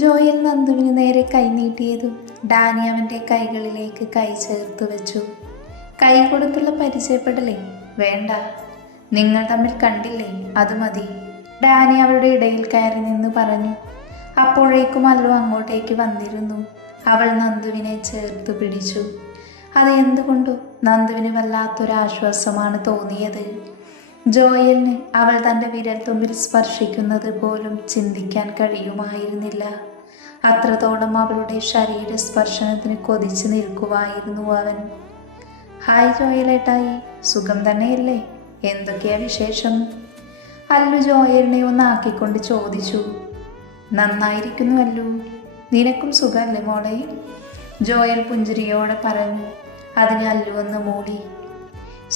Joel നന്ദുവിന് നേരെ കൈ നീട്ടിയതും Dani അവൻ്റെ കൈകളിലേക്ക് കൈ ചേർത്ത് വെച്ചു. കൈ കൊടുത്തുള്ള പരിചയപ്പെടലേ വേണ്ട, നിങ്ങൾ തമ്മിൽ കണ്ടില്ലേ, അത് മതി. ഡാനി അവളുടെ ഇടയിൽ കയറി നിന്ന് പറഞ്ഞു. അപ്പോഴേക്കും അല്ലു അങ്ങോട്ടേക്ക് വന്നിരുന്നു. അവൾ നന്ദുവിനെ ചേർത്ത് പിടിച്ചു. അത് എന്തുകൊണ്ടോ നന്ദുവിന് വല്ലാത്തൊരാശ്വാസമാണ് തോന്നിയത്. ജോയലിന് അവൾ തൻ്റെ വിരൽത്തുമ്പിൽ സ്പർശിക്കുന്നത് പോലും ചിന്തിക്കാൻ കഴിയുമായിരുന്നില്ല. അത്രത്തോളം അവളുടെ ശരീര സ്പർശനത്തിന് കൊതിച്ചു നിൽക്കുമായിരുന്നു അവൻ. ഹായ് ജോയലേട്ടായി, സുഖം തന്നെയല്ലേ? എന്തൊക്കെയാ വിശേഷം? അല്ലു ജോയലിനെ ഒന്നാക്കിക്കൊണ്ട് ചോദിച്ചു. നന്നായിരിക്കുന്നു അല്ലു, നിനക്കും സുഖമല്ലേ മോളെ? ജോയൽ പുഞ്ചിരിയോടെ പറഞ്ഞു. അതിന് അല്ലു ഒന്ന് മൂടി.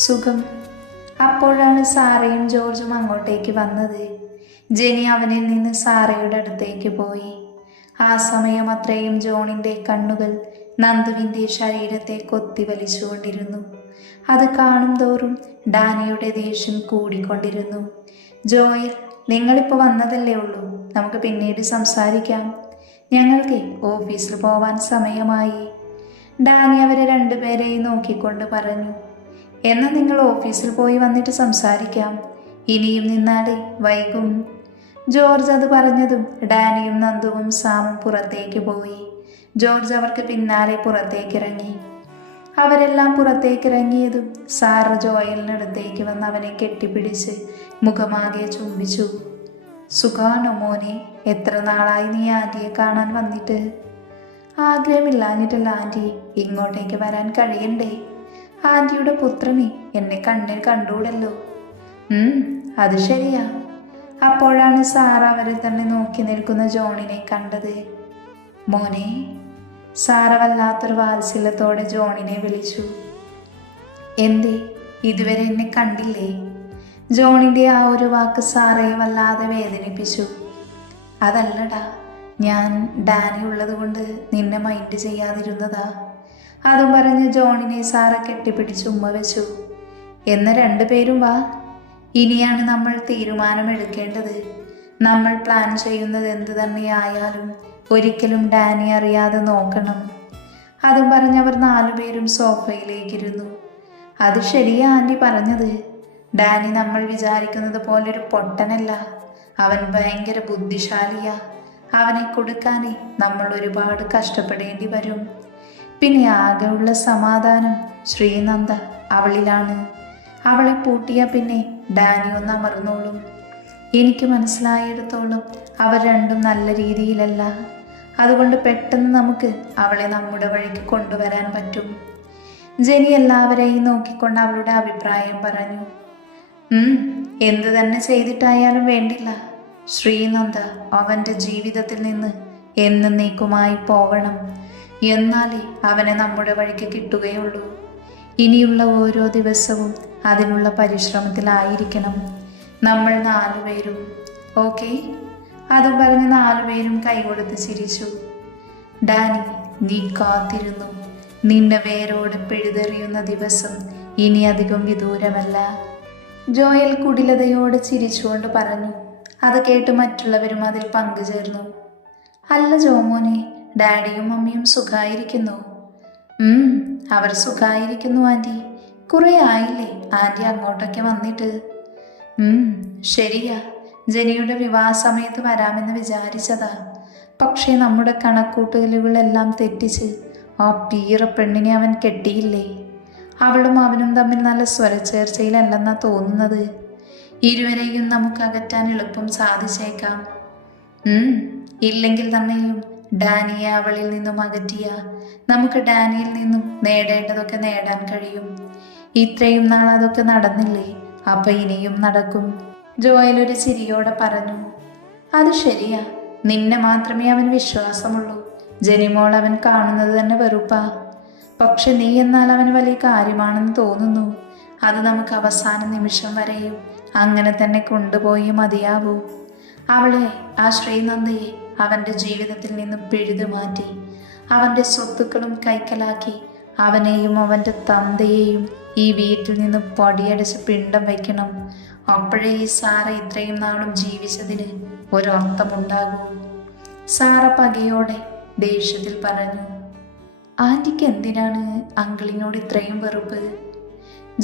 സുഖം. അപ്പോഴാണ് സാറയും ജോർജും അങ്ങോട്ടേക്ക് വന്നത്. ജെനി അവനിൽ നിന്ന് സാറയുടെ അടുത്തേക്ക് പോയി. ആ സമയം അത്രയും ജോണിൻ്റെ കണ്ണുകൾ നന്ദുവിൻ്റെ ശരീരത്തെ കൊത്തി വലിച്ചുകൊണ്ടിരുന്നു. അത് കാണും തോറും ഡാനിയുടെ ദേഷ്യം കൂടിക്കൊണ്ടിരുന്നു. ജോയൽ, നിങ്ങളിപ്പോൾ വന്നതല്ലേ ഉള്ളൂ, നമുക്ക് പിന്നീട് സംസാരിക്കാം. ഞങ്ങൾക്ക് ഓഫീസിൽ പോവാൻ സമയമായി. ഡാനി അവരെ രണ്ടുപേരെയും നോക്കിക്കൊണ്ട് പറഞ്ഞു. എന്നാൽ നിങ്ങൾ ഓഫീസിൽ പോയി വന്നിട്ട് സംസാരിക്കാം, ഇനിയും നിന്നാലേ വൈകും. ജോർജ് അത് പറഞ്ഞതും ഡാനിയും നന്ദുവും സാമും പുറത്തേക്ക് പോയി. ജോർജ് അവർക്ക് പിന്നാലെ പുറത്തേക്കിറങ്ങി. അവരെല്ലാം പുറത്തേക്കിറങ്ങിയതും സാറ ജോയലിനടുത്തേക്ക് വന്ന് അവനെ കെട്ടിപ്പിടിച്ച് മുഖമാകെ ചുംബിച്ചു. സുഖാണോ മോനെ? എത്ര നാളായി നീ ആൻറ്റിയെ കാണാൻ വന്നിട്ട്? ആഗ്രഹമില്ലാഞ്ഞിട്ടല്ല ആൻറ്റി, ഇങ്ങോട്ടേക്ക് വരാൻ കഴിയണ്ടേ? ആൻറ്റിയുടെ പുത്രനെ എന്നെ കണ്ണിൽ കണ്ടൂടല്ലോ. അത് ശരിയാ. അപ്പോഴാണ് സാറ അവരെ തന്നെ നോക്കി നിൽക്കുന്ന ജോണിനെ കണ്ടത്. മോനെ. സാറ വല്ലാത്തൊരു വാത്സല്യത്തോടെ ജോണിനെ വിളിച്ചു. എന്തേ, ഇതുവരെ എന്നെ കണ്ടില്ലേ? ജോണിൻ്റെ ആ ഒരു വാക്ക് സാറയെ വല്ലാതെ വേദനിപ്പിച്ചു. അതല്ലടാ, ഞാൻ ഡാനി ഉള്ളത് കൊണ്ട് നിന്നെ മൈൻഡ് ചെയ്യാതിരുന്നതാ. അതും പറഞ്ഞ് ജോണിനെ സാറ കെട്ടിപ്പിടിച്ച് ഉമ്മ വെച്ചു. എന്ന് രണ്ടുപേരും വാ, ഇനിയാണ് നമ്മൾ തീരുമാനമെടുക്കേണ്ടത്. നമ്മൾ പ്ലാൻ ചെയ്യുന്നത് എന്ത് തന്നെയായാലും ഒരിക്കലും ഡാനി അറിയാതെ നോക്കണം. അതും പറഞ്ഞവർ 4 പേരും സോഫയിലേക്കിരുന്നു. അത് ശരിയാ ആൻറ്റി പറഞ്ഞത്. ഡാനി നമ്മൾ വിചാരിക്കുന്നത് പോലൊരു പൊട്ടനല്ല, അവൻ ഭയങ്കര ബുദ്ധിശാലിയാ. അവനെ കൊടുക്കാനേ നമ്മൾ ഒരുപാട് കഷ്ടപ്പെടേണ്ടി വരും. പിന്നെ ആകെയുള്ള സമാധാനം ശ്രീനന്ദ അവളിലാണ്. അവളെ പൂട്ടിയ പിന്നെ ഡാനി ഒന്ന് അമർന്നോളും. എനിക്ക് മനസ്സിലായിടത്തോളം അവർ രണ്ടും നല്ല രീതിയിലല്ല. അതുകൊണ്ട് പെട്ടെന്ന് നമുക്ക് അവളെ നമ്മുടെ വഴിക്ക് കൊണ്ടുവരാൻ പറ്റും. ജെനി എല്ലാവരെയും നോക്കിക്കൊണ്ട് അവളുടെ അഭിപ്രായം പറഞ്ഞു. എന്ത് തന്നെ ചെയ്തിട്ടായാലും വേണ്ടില്ല, ശ്രീനന്ദ അവൻ്റെ ജീവിതത്തിൽ നിന്ന് എന്നേക്കുമായി പോവണം. എന്നാലേ അവനെ നമ്മുടെ വഴിക്ക് കിട്ടുകയുള്ളൂ. ഇനിയുള്ള ഓരോ ദിവസവും അതിനുള്ള പരിശ്രമത്തിലായിരിക്കണം നമ്മൾ 4 പേരും. ഓക്കെ? അതും പറഞ്ഞ് 4 പേരും കൈകൊടുത്ത് ചിരിച്ചു. ഡാനി, നീ കാത്തിരുന്നു. നിന്നെ വേരോട് പിഴുതെറിയുന്ന ദിവസം ഇനി അധികം വിദൂരമല്ല. ജോയൽ കുടിലതയോടെ ചിരിച്ചുകൊണ്ട് പറഞ്ഞു. അത് കേട്ട് മറ്റുള്ളവരും അതിൽ പങ്കുചേർന്നു. അല്ല ജോമോനെ, ഡാഡിയും മമ്മിയും സുഖായിരിക്കുന്നു? അവർ സുഖായിരിക്കുന്നു ആൻറ്റി. കുറേ ആയില്ലേ ആൻറ്റി അങ്ങോട്ടൊക്കെ വന്നിട്ട്? ശരിയാ, ജെനിയുടെ വിവാഹ സമയത്ത് വരാമെന്ന് വിചാരിച്ചതാ. പക്ഷേ നമ്മുടെ കണക്കൂട്ടലുകളെല്ലാം തെറ്റിച്ച് ആ പീറ പെണ്ണിനെ അവൻ കെട്ടിയില്ലേ? അവളും അവനും തമ്മിൽ നല്ല സ്വരച്ചേർച്ചയിലല്ലെന്നാ തോന്നുന്നത്. ഇരുവരെയും നമുക്ക് അകറ്റാൻ എളുപ്പം സാധിച്ചേക്കാം. ഇല്ലെങ്കിൽ തന്നെയും ഡാനിയെ അവളിൽ നിന്നും അകറ്റിയ നമുക്ക് ഡാനിയിൽ നിന്നും നേടേണ്ടതൊക്കെ നേടാൻ കഴിയും. ഇത്രയും നാൾ അതൊക്കെ നടന്നില്ലേ, അപ്പൊ ഇനിയും നടക്കും. ജോയൽ ഒരു ചിരിയോടെ പറഞ്ഞു. അത് ശരിയാ, നിന്നെ മാത്രമേ അവൻ വിശ്വാസമുള്ളൂ. ജെനിമോൾ അവൻ കാണുന്നത് തന്നെ വെറുപ്പാ. പക്ഷെ നീ എന്നാൽ അവന് വലിയ കാര്യമാണെന്ന് തോന്നുന്നു. അത് നമുക്ക് അവസാന നിമിഷം വരെയും അങ്ങനെ തന്നെ കൊണ്ടുപോയി മതിയാവൂ. അവളെ, ആ ശ്രീനന്ദയെ അവൻ്റെ ജീവിതത്തിൽ നിന്നും പിഴുതു മാറ്റി അവൻ്റെ സ്വത്തുക്കളും കൈക്കലാക്കി അവനെയും അവൻ്റെ തന്തയെയും ഈ വീട്ടിൽ നിന്ന് പൊടിയടിച്ച് പിണ്ടം വയ്ക്കണം. അപ്പോഴേ ഈ സാറ ഇത്രയും നാളും ജീവിച്ചതിന് ഒരർത്ഥമുണ്ടാകൂ. സാറ പകയോടെ ദേഷ്യത്തിൽ പറഞ്ഞു. ആൻറ്റിക്ക് എന്തിനാണ് അങ്കിളിനോട് ഇത്രയും വെറുപ്പ്?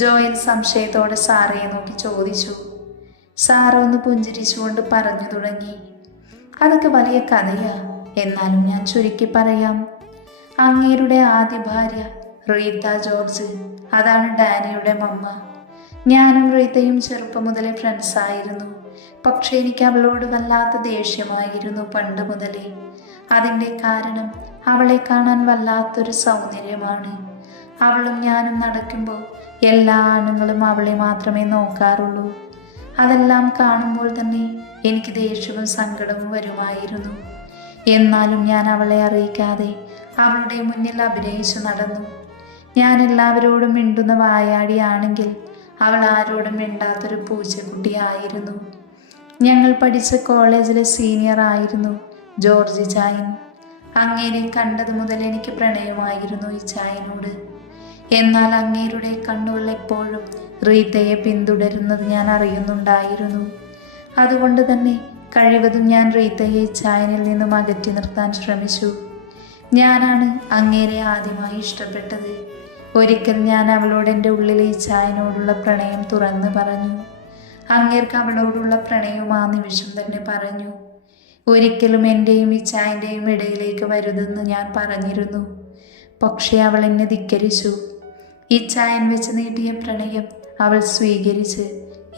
ജോയൽ സംശയത്തോടെ സാറയെ നോക്കി ചോദിച്ചു. സാറ ഒന്ന് പുഞ്ചിരിച്ചുകൊണ്ട് പറഞ്ഞു തുടങ്ങി. അതൊക്കെ വലിയ കഥയാ, എന്നാലും ഞാൻ ചുരുക്കി പറയാം. അങ്ങേരുടെ ആദ്യ ഭാര്യ റീത്ത ജോർജ്, അതാണ് ഡാനിയുടെ മമ്മ. ഞാനും റീത്തയും ചെറുപ്പം മുതലേ ഫ്രണ്ട്സായിരുന്നു. പക്ഷെ എനിക്ക് അവളോട് വല്ലാത്ത ദേഷ്യമായിരുന്നു പണ്ട് മുതലേ. അതിൻ്റെ കാരണം അവളെ കാണാൻ വല്ലാത്തൊരു സൗന്ദര്യമാണ്. അവളും ഞാനും നടക്കുമ്പോൾ എല്ലാ ആണുങ്ങളും അവളെ മാത്രമേ നോക്കാറുള്ളൂ. അതെല്ലാം കാണുമ്പോൾ തന്നെ എനിക്ക് ദേഷ്യവും സങ്കടവും വരുമായിരുന്നു. എന്നാലും ഞാൻ അവളെ അറിയിക്കാതെ അവളുടെ മുന്നിൽ അഭിനയിച്ചു നടന്നു. ഞാൻ എല്ലാവരോടും മിണ്ടുന്ന വായാടിയാണെങ്കിൽ അവൾ ആരോടും മിണ്ടാത്തൊരു പൂച്ചക്കുട്ടിയായിരുന്നു. ഞങ്ങൾ പഠിച്ച കോളേജിലെ സീനിയർ ആയിരുന്നു ജോർജ് ചായൻ. അങ്ങേരെ കണ്ടത് മുതൽ എനിക്ക് പ്രണയമായിരുന്നു ഈ ചായനോട്. എന്നാൽ അങ്ങേരുടെ കണ്ണുകൾ എപ്പോഴും റീത്തയെ പിന്തുടരുന്നത് ഞാൻ അറിയുന്നുണ്ടായിരുന്നു. അതുകൊണ്ട് തന്നെ കഴിവതും ഞാൻ റീത്തയെ ചായനിൽ നിന്നും അകറ്റി നിർത്താൻ ശ്രമിച്ചു. ഞാനാണ് അങ്ങേരെ ആദ്യമായി ഇഷ്ടപ്പെട്ടത്. ഒരിക്കൽ ഞാൻ അവളോട് എൻ്റെ ഉള്ളിലെ ഈ ചായനോടുള്ള പ്രണയം തുറന്ന് പറഞ്ഞു. അങ്ങേർക്ക് അവളോടുള്ള പ്രണയവും ആ നിമിഷം തന്നെ പറഞ്ഞു. ഒരിക്കലും എൻ്റെയും ഈ ചായൻ്റെയും ഇടയിലേക്ക് വരുതെന്ന് ഞാൻ പറഞ്ഞിരുന്നു. പക്ഷേ അവൾ എന്നെ ധിക്കരിച്ചു. ഈ ചായൻ വെച്ച് നീട്ടിയ പ്രണയം അവൾ സ്വീകരിച്ച്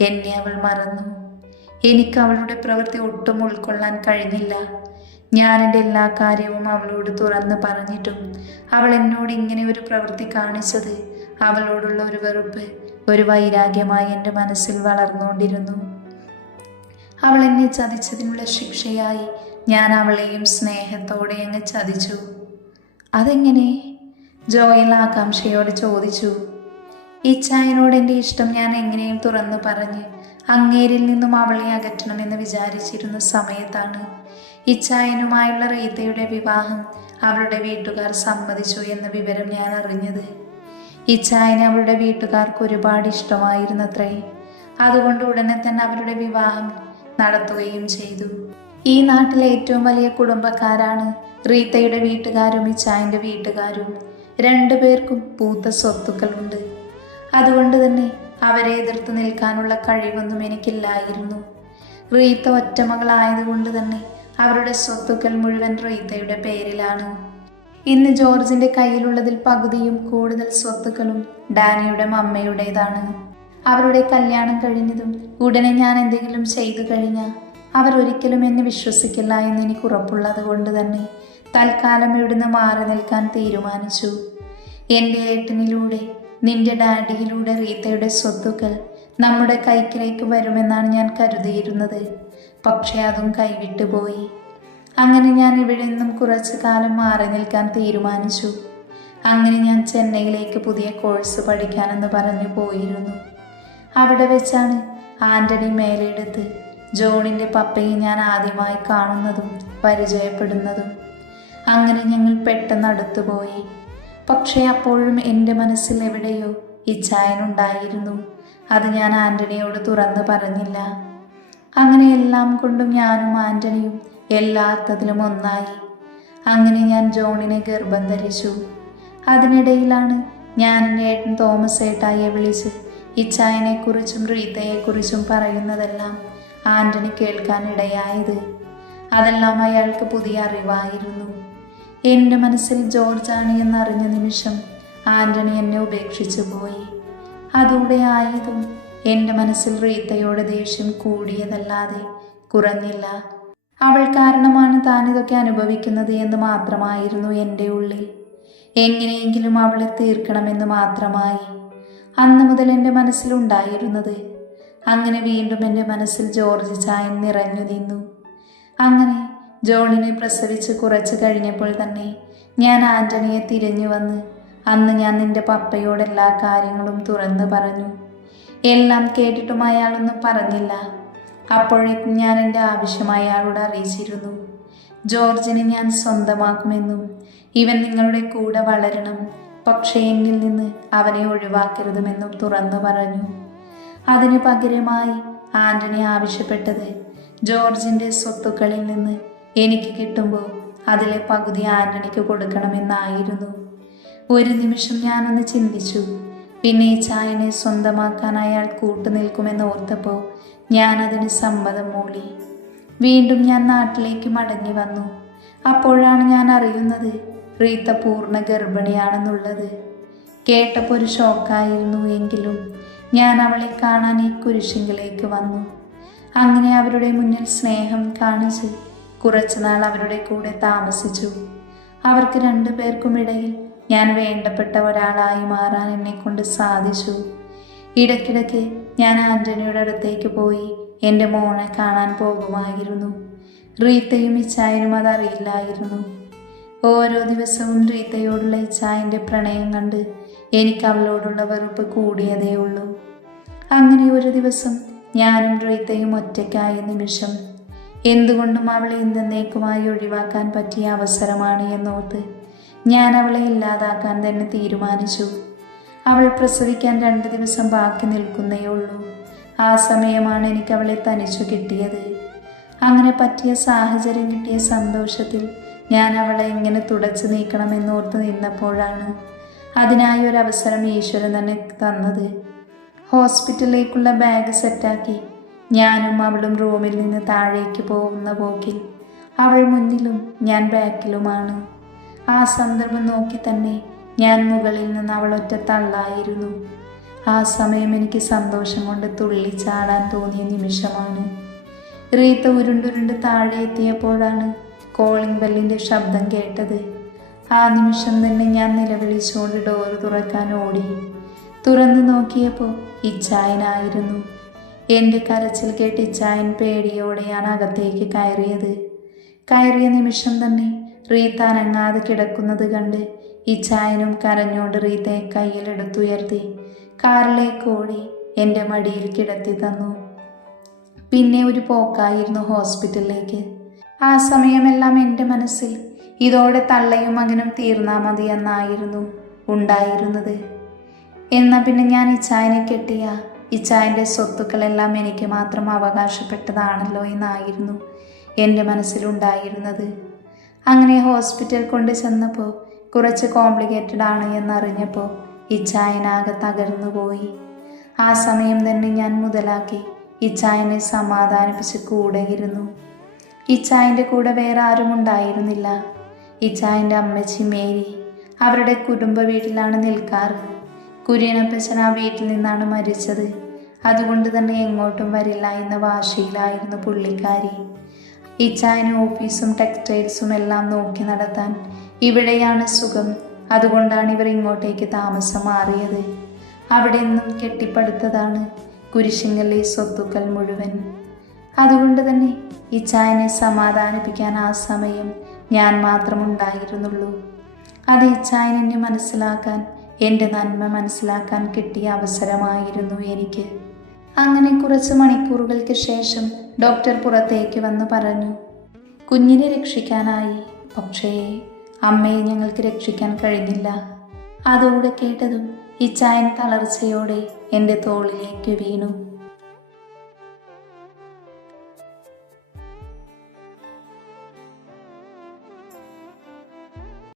എന്നെ അവൾ മറന്നു. എനിക്ക് അവളുടെ പ്രവൃത്തി ഒട്ടും ഉൾക്കൊള്ളാൻ കഴിഞ്ഞില്ല. ഞാൻ എൻ്റെ എല്ലാ കാര്യവും അവളോട് തുറന്ന് പറഞ്ഞിട്ടും അവൾ എന്നോട് ഇങ്ങനെ ഒരു പ്രവൃത്തി കാണിച്ചത് അവളോടുള്ള ഒരു വെറുപ്പ്, ഒരു വൈരാഗ്യമായി എൻ്റെ മനസ്സിൽ വളർന്നുകൊണ്ടിരുന്നു. അവൾ എന്നെ ചതിച്ചതിനുള്ള ശിക്ഷയായി ഞാൻ അവളെയും സ്നേഹത്തോടെ അങ്ങ് ചതിച്ചു. അതെങ്ങനെ? ജോയൽ ആകാംക്ഷയോട് ചോദിച്ചു. ഈ ചായനോട് എൻ്റെ ഇഷ്ടം ഞാൻ എങ്ങനെയും തുറന്നു പറഞ്ഞ് അങ്ങേരിൽ നിന്നും അവളെ അകറ്റണമെന്ന് വിചാരിച്ചിരുന്ന സമയത്താണ് ഇച്ചായനുമായുള്ള റീത്തയുടെ വിവാഹം അവളുടെ വീട്ടുകാർ സമ്മതിച്ചു എന്ന വിവരം ഞാൻ അറിഞ്ഞത്. ഇച്ചായനെ അവളുടെ വീട്ടുകാർക്ക് ഒരുപാട് ഇഷ്ടമായിരുന്നത്രേ. അതുകൊണ്ട് ഉടനെ തന്നെ അവരുടെ വിവാഹം നടത്തുകയും ചെയ്തു. ഈ നാട്ടിലെ ഏറ്റവും വലിയ കുടുംബക്കാരാണ് റീത്തയുടെ വീട്ടുകാരും ഇച്ചായൻ്റെ വീട്ടുകാരും. രണ്ടുപേർക്കും പൂത്ത സ്വത്തുക്കളുണ്ട്. അതുകൊണ്ട് തന്നെ അവരെ എതിർത്ത് നിൽക്കാനുള്ള കഴിവൊന്നും എനിക്കില്ലായിരുന്നു. റീത്ത ഒറ്റമകളായതുകൊണ്ട് തന്നെ അവരുടെ സ്വത്തുക്കൾ മുഴുവൻ റീത്തയുടെ പേരിലാണ്. ഇന്ന് ജോർജിന്റെ കയ്യിലുള്ളതിൽ പകുതിയും കൂടുതൽ സ്വത്തുക്കളും ഡാനിയുടെ മമ്മയുടേതാണ്. അവരുടെ കല്യാണം കഴിഞ്ഞതും ഉടനെ ഞാൻ എന്തെങ്കിലും ചെയ്തു കഴിഞ്ഞാൽ അവർ ഒരിക്കലും എന്നെ വിശ്വസിക്കില്ല എന്ന് എനിക്ക് ഉറപ്പുള്ളത് കൊണ്ട് തന്നെ തൽക്കാലം ഇവിടുന്ന് മാറി നിൽക്കാൻ തീരുമാനിച്ചു. എൻ്റെ ഏട്ടനിലൂടെ, നിന്റെ ഡാഡിയിലൂടെ റീത്തയുടെ സ്വത്തുക്കൾ നമ്മുടെ കൈക്കിലേക്ക് വരുമെന്നാണ് ഞാൻ കരുതിയിരുന്നത്. പക്ഷെ അതും കൈവിട്ടു പോയി. അങ്ങനെ ഞാൻ ഇവിടെ നിന്നും കുറച്ചു കാലം മാറി നിൽക്കാൻ തീരുമാനിച്ചു. അങ്ങനെ ഞാൻ ചെന്നൈയിലേക്ക് പുതിയ കോഴ്സ് പഠിക്കാനെന്ന് പറഞ്ഞു പോയിരുന്നു. അവിടെ വെച്ചാണ് ആൻ്റണി മേലെടുത്ത് ജോണിൻ്റെ പപ്പയെ ഞാൻ ആദ്യമായി കാണുന്നതും പരിചയപ്പെടുന്നതും. അങ്ങനെ ഞങ്ങൾ പെട്ടെന്ന് അടുത്തുപോയി. പക്ഷേ അപ്പോഴും എൻ്റെ മനസ്സിൽ എവിടെയോ ഇച്ഛായനുണ്ടായിരുന്നു. അത് ഞാൻ ആൻ്റണിയോട് തുറന്ന് പറഞ്ഞില്ല. അങ്ങനെ എല്ലാം കൊണ്ടും ഞാനും ആൻ്റണിയും എല്ലാ അർത്ഥത്തിലും ഒന്നായി. അങ്ങനെ ഞാൻ ജോണിനെ ഗർഭം ധരിച്ചു. അതിനിടയിലാണ് ഞാൻ എൻ്റെ ഏട്ടൻ തോമസ് ഏട്ടായെ വിളിച്ച് ഇച്ഛായനെക്കുറിച്ചും റീത്തയെക്കുറിച്ചും പറയുന്നതെല്ലാം ആൻ്റണി കേൾക്കാനിടയായത്. അതെല്ലാം അയാൾക്ക് പുതിയ അറിവായിരുന്നു. എൻ്റെ മനസ്സിൽ ജോർജാണ് എന്നറിഞ്ഞ നിമിഷം ആൻ്റണി എന്നെ ഉപേക്ഷിച്ചു പോയി. അതോടെ ആയതും എൻ്റെ മനസ്സിൽ റീത്തയോട് ദേഷ്യം കൂടിയതല്ലാതെ കുറഞ്ഞില്ല. അവൾ കാരണമാണ് താനിതൊക്കെ അനുഭവിക്കുന്നത് എന്ന് മാത്രമായിരുന്നു എൻ്റെ ഉള്ളിൽ. എങ്ങനെയെങ്കിലും അവളെ തീർക്കണമെന്ന് മാത്രമായി അന്ന് മുതൽ എൻ്റെ മനസ്സിലുണ്ടായിരുന്നത്. അങ്ങനെ വീണ്ടും എൻ്റെ മനസ്സിൽ ജോർജ് ചായൻ നിറഞ്ഞു നിന്നു. അങ്ങനെ ജോണിനെ പ്രസവിച്ച് കുറച്ച് കഴിഞ്ഞപ്പോൾ തന്നെ ഞാൻ ആൻ്റണിയെ തിരിഞ്ഞു വന്ന് അന്ന് ഞാൻ നിന്റെ പപ്പയോട് എല്ലാ കാര്യങ്ങളും തുറന്നു പറഞ്ഞു. എല്ലാം കേട്ടിട്ടും അയാളൊന്നും പറഞ്ഞില്ല. അപ്പോഴേക്കും ഞാൻ എൻ്റെ ആവശ്യം അയാളോട് അറിയിച്ചിരുന്നു. ജോർജിനെ ഞാൻ സ്വന്തമാക്കുമെന്നും ഇവൻ നിങ്ങളുടെ കൂടെ വളരണം, പക്ഷേ എന്നിൽ നിന്ന് അവനെ ഒഴിവാക്കരുതുമെന്നും തുറന്നു പറഞ്ഞു. അതിനു പകരമായി ആൻ്റണി ആവശ്യപ്പെട്ടത് ജോർജിൻ്റെ സ്വത്തുക്കളിൽ നിന്ന് എനിക്ക് കിട്ടുമ്പോൾ അതിലെ പകുതി ആന്റണിക്ക് കൊടുക്കണമെന്നായിരുന്നു. ഒരു നിമിഷം ഞാനൊന്ന് ചിന്തിച്ചു. പിന്നെ ഈ ചായനെ സ്വന്തമാക്കാൻ അയാൾ കൂട്ടുനിൽക്കുമെന്ന് ഓർത്തപ്പോൾ ഞാൻ അതിന് സമ്മതം മൂളി. വീണ്ടും ഞാൻ നാട്ടിലേക്ക് മടങ്ങി വന്നു. അപ്പോഴാണ് ഞാൻ അറിയുന്നത് റീത്ത പൂർണ്ണ ഗർഭിണിയാണെന്നുള്ളത്. കേട്ടപ്പോൾ ഒരു ഷോക്കായിരുന്നു. എങ്കിലും ഞാൻ അവളെ കാണാൻ ഈ കുരിശിങ്കിലേക്ക് വന്നു. അങ്ങനെ അവരുടെ മുന്നിൽ സ്നേഹം കാണിച്ച് കുറച്ചുനാൾ അവരുടെ കൂടെ താമസിച്ചു. അവർക്ക് 2 പേർക്കും ഇടയിൽ ഞാൻ വേണ്ടപ്പെട്ട ഒരാളായി മാറാൻ എന്നെക്കൊണ്ട് സാധിച്ചു. ഇടയ്ക്കിടയ്ക്ക് ഞാൻ ആന്റണിയുടെ അടുത്തേക്ക് പോയി എൻ്റെ മോനെ കാണാൻ പോകുമായിരുന്നു. റീത്തയും ഇച്ചായനും അതറിയില്ലായിരുന്നു. ഓരോ ദിവസവും റീത്തയോടുള്ള ഇച്ചായൻ്റെ പ്രണയം കണ്ട് എനിക്ക് അവളോടുള്ള വെറുപ്പ് കൂടിയതേ ഉള്ളൂ. അങ്ങനെ ഒരു ദിവസം ഞാനും റീത്തയും ഒറ്റയ്ക്കായ നിമിഷം, എന്തുകൊണ്ടും അവളെ എന്നേക്കുമായി ഒഴിവാക്കാൻ പറ്റിയ അവസരമാണ് എന്നോർത്ത് ഞാൻ അവളെ ഇല്ലാതാക്കാൻ തന്നെ തീരുമാനിച്ചു. അവൾ പ്രസവിക്കാൻ 2 ദിവസം ബാക്കി നിൽക്കുന്നേ ഉള്ളൂ. ആ സമയമാണ് എനിക്ക് അവളെ തനിച്ചു കിട്ടിയത്. അങ്ങനെ പറ്റിയ സാഹചര്യം കിട്ടിയ സന്തോഷത്തിൽ ഞാൻ അവളെ എങ്ങനെ തുടച്ചു നീക്കണമെന്നോർത്ത് നിന്നപ്പോഴാണ് അതിനായി ഒരവസരം ഈശ്വരൻ തന്നെ തന്നത്. ഹോസ്പിറ്റലിലേക്കുള്ള ബാഗ് സെറ്റാക്കി ഞാനും അവളും റൂമിൽ നിന്ന് താഴേക്ക് പോകുന്ന പോക്കിൽ അവൾ മുന്നിലും ഞാൻ ബാക്കിലുമാണ്. ആ സന്ദർഭം നോക്കി തന്നെ ഞാൻ മുകളിൽ നിന്ന് അവളൊറ്റ തള്ളായിരുന്നു. ആ സമയം എനിക്ക് സന്തോഷം കൊണ്ട് തുള്ളിച്ചാടാൻ തോന്നിയ നിമിഷമാണ്. റീത്ത ഉരുണ്ടുരുണ്ട് താഴെ എത്തിയപ്പോഴാണ് കോളിംഗ് ബെല്ലിൻ്റെ ശബ്ദം കേട്ടത്. ആ നിമിഷം തന്നെ ഞാൻ നിലവിളിച്ചുകൊണ്ട് ഡോറ് തുറക്കാൻ ഓടി. തുറന്നു നോക്കിയപ്പോൾ ഇച്ചായനായിരുന്നു. എൻ്റെ കരച്ചിൽ കേട്ട് ഇച്ചായൻ പേടിയോടെയാണ് അകത്തേക്ക് കയറിയത്. കയറിയ നിമിഷം തന്നെ റീത്ത അനങ്ങാതെ കിടക്കുന്നത് കണ്ട് ഇച്ചായനും കരഞ്ഞോണ്ട് റീത്തയെ കയ്യിലെടുത്തുയർത്തി കാറിലേക്ക് ഓടി എൻ്റെ മടിയിൽ കിടത്തി തന്നു. പിന്നെ ഒരു പോക്കായിരുന്നു ഹോസ്പിറ്റലിലേക്ക്. ആ സമയമെല്ലാം എൻ്റെ മനസ്സിൽ ഇതോടെ തള്ളയും മകനും തീർന്നാ മതി എന്നായിരുന്നു ഉണ്ടായിരുന്നത്. എന്നാൽ പിന്നെ ഞാൻ ഇച്ചായനെ കെട്ടിയ ഇച്ചായൻ്റെ സ്വത്തുക്കളെല്ലാം എനിക്ക് മാത്രം അവകാശപ്പെട്ടതാണല്ലോ എന്നായിരുന്നു എൻ്റെ മനസ്സിലുണ്ടായിരുന്നത്. അങ്ങനെ ഹോസ്പിറ്റൽ കൊണ്ട് ചെന്നപ്പോൾ കുറച്ച് കോംപ്ലിക്കേറ്റഡ് ആണ് എന്നറിഞ്ഞപ്പോൾ ഇച്ചായനാകെ തകർന്നു പോയി. ആ സമയം തന്നെ ഞാൻ മുതലാക്കി ഇച്ചായനെ സമാധാനിപ്പിച്ച് കൂടെയിരുന്നു. ഇച്ചായൻ്റെ കൂടെ വേറെ ആരും ഉണ്ടായിരുന്നില്ല. ഇച്ചായൻ്റെ അമ്മച്ചി മേരി അവരുടെ കുടുംബ വീട്ടിലാണ് നിൽക്കാറ്. കുര്യനപ്പച്ചൻ ആ വീട്ടിൽ നിന്നാണ് മരിച്ചത്. അതുകൊണ്ട് തന്നെ എങ്ങോട്ടും വരില്ല എന്ന വാശിയിലായിരുന്നു പുള്ളിക്കാരി. ഇച്ചായന് ഓഫീസും ടെക്സ്റ്റൈൽസും എല്ലാം നോക്കി നടത്താൻ ഇവിടെയാണ് സുഖം. അതുകൊണ്ടാണ് ഇവർ ഇങ്ങോട്ടേക്ക് താമസം മാറിയത്. അവിടെ നിന്നും കെട്ടിപ്പടുത്തതാണ് കുരിശിങ്കലിലെ സ്വത്തുക്കൾ മുഴുവൻ. അതുകൊണ്ട് തന്നെ ഇച്ചായനെ സമാധാനിപ്പിക്കാൻ ആ സമയം ഞാൻ മാത്രമുണ്ടായിരുന്നുള്ളൂ. അത് ഇച്ചായൻ എന്നെ മനസ്സിലാക്കാൻ, എൻ്റെ നന്മ മനസ്സിലാക്കാൻ കിട്ടിയ അവസരമായിരുന്നു എനിക്ക്. അങ്ങനെ കുറച്ച് മണിക്കൂറുകൾക്ക് ശേഷം ഡോക്ടർ പുറത്തേക്ക് വന്ന് പറഞ്ഞു, കുഞ്ഞിനെ രക്ഷിക്കാനായി, പക്ഷേ അമ്മയെ ഞങ്ങൾക്ക് രക്ഷിക്കാൻ കഴിഞ്ഞില്ല. അതോടെ കേട്ടതും ഇച്ചായൻ തളർച്ചയോടെ എൻ്റെ തോളിലേക്ക് വീണു.